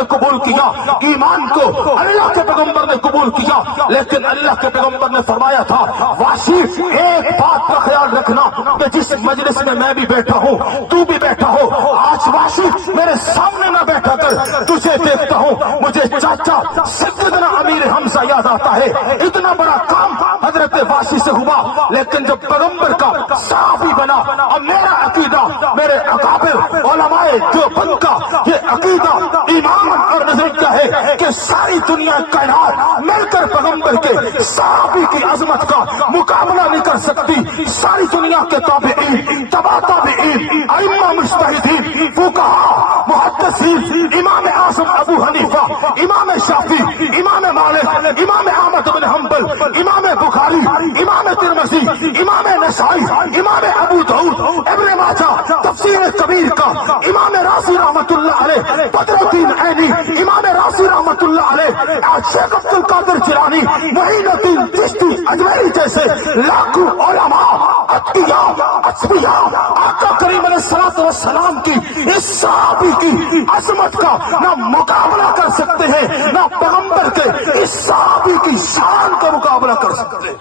نے قبول کیا، ایمان کو اللہ کے پیغمبر نے قبول کیا، لیکن اللہ کے پیغمبر نے فرمایا تھا واشی ایک بات کا خیال رکھنا کہ جس مجلس میں میں بھی بیٹھا ہوں تو بھی بیٹھا ہو، آج واشی میرے سامنے نہ بیٹھا کر تجھے دیکھتا ہوں مجھے چاچا سیدنا امیر حمزہ یاد آتا ہے۔ اتنا بڑا کام حضرت واشی سے ہوا، لیکن جب پیغمبر کا صحابی بنا اور میرا عقیدہ میرے اکابر علماء دیوبند کا یہ عقیدہ ایمان اور نظریہ ہے کہ ساری دنیا کائنات مل کر پیغمبر کے صحابی کی عظمت کا مقابلہ نہیں کر سکتی، ساری دنیا کے تابعین تبع تابعین ائمہ مجتہدین فقہاء محدثین امام اعظم ابو حنیفہ امام شافعی امام مالک امام احمد بن حنبل امام بخاری امام ترمذی امام نسائی امام ابو داؤد ابن ماجہ تفسیر کبیر کا امام رازی رحمۃ اللہ علیہ بدر الدین عینی امام رازی رحمۃ اللہ علیہ شیخ عبد القادر جیلانی معین الدین چشتی اجمیری جیسے لاکھوں علماء اتقیاء اصفیاء آقا کریم علیہ الصلوۃ والسلام کی اس صحابی کی عظمت کا نہ مقابلہ کر سکتے ہیں، نہ پیغمبر کے اس صحابی کی شان کا مقابلہ کر سکتے ہیں۔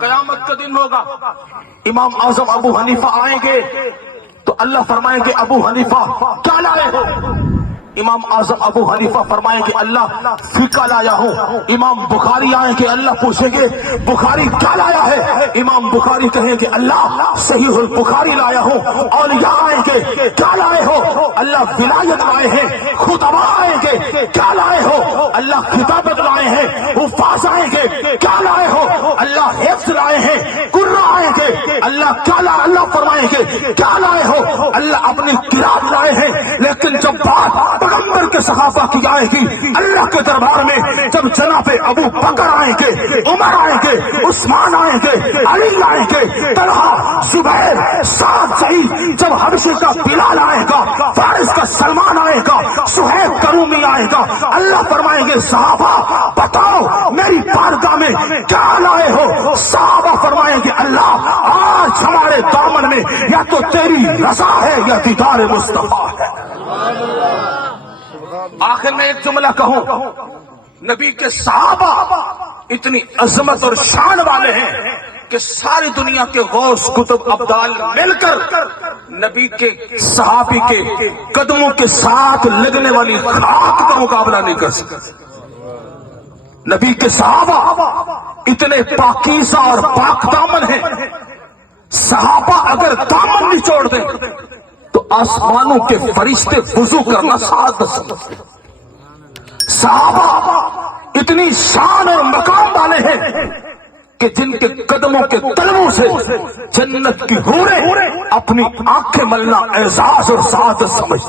قیامت کا دن ہوگا، امام اعظم ابو حنیفہ آئیں گے تو اللہ فرمائیں گے ابو حنیفہ کیا لائے ہو؟ امام اعظم ابو حنیفہ فرمائیں گے اللہ فقہ لایا ہوں۔ امام بخاری آئیں گے، اللہ پوچھیں گے بخاری کیا لایا ہے؟ امام بخاری کہیں گے اللہ صحیح البخاری لایا ہوں۔ اولیاء آئیں گے کیا لائے ہو؟ اللہ ولایت لائے ہیں۔ خطباء آئیں گے کیا لائے ہو؟ اللہ خطابت لائے ہیں۔ حفاظ آئیں گے کیا لائے ہو؟ اللہ حفظ لائے ہیں۔ قرہ آئیں گے اللہ کیا لائے؟ اللہ فرمائیں گے کیا لائے ہو؟ اللہ اپنی قرات لائے ہیں۔ لیکن جب بات پیغمبر کے صحابہ کی آئے گی اللہ کے دربار میں، جب جناب ابو بکر آئیں گے، عمر آئیں گے، عثمان آئیں گے، علی آئیں گے، طلحہ زبیر سعد سعید، جب حبشے کا بلال آئے گا، فارس کا سلمان آئے گا، سہیب کرومی آئے گا، اللہ فرمائیں گے صحابہ بتاؤ میری بارگاہ میں کیا لائے ہو؟ صحابہ فرمائیں گے اللہ آج ہمارے دامن میں یا تو تیری رضا ہے یا دیدار مصطفیٰ ہے۔ آخر میں ایک جملہ کہوں، نبی کے صحابہ اتنی عظمت اور شان والے ہیں کہ ساری دنیا کے غوث کتب ابدال مل کر نبی کے صحابی کے قدموں کے ساتھ لگنے والی خاک کا مقابلہ نہیں کر سکتے۔ نبی کے صحابہ اتنے پاکیزہ اور پاک دامن ہیں، صحابہ اگر دامن نچوڑ دیں تو آسمانوں کے فرشتے وضو کرنا ساتھ سمجھتے۔ صحابہ اتنی شان اور مقام والے ہیں کہ جن کے قدموں کے تلووں سے جنت کی حوریں اپنی آنکھیں ملنا اعزاز اور سعادت سمجھتے۔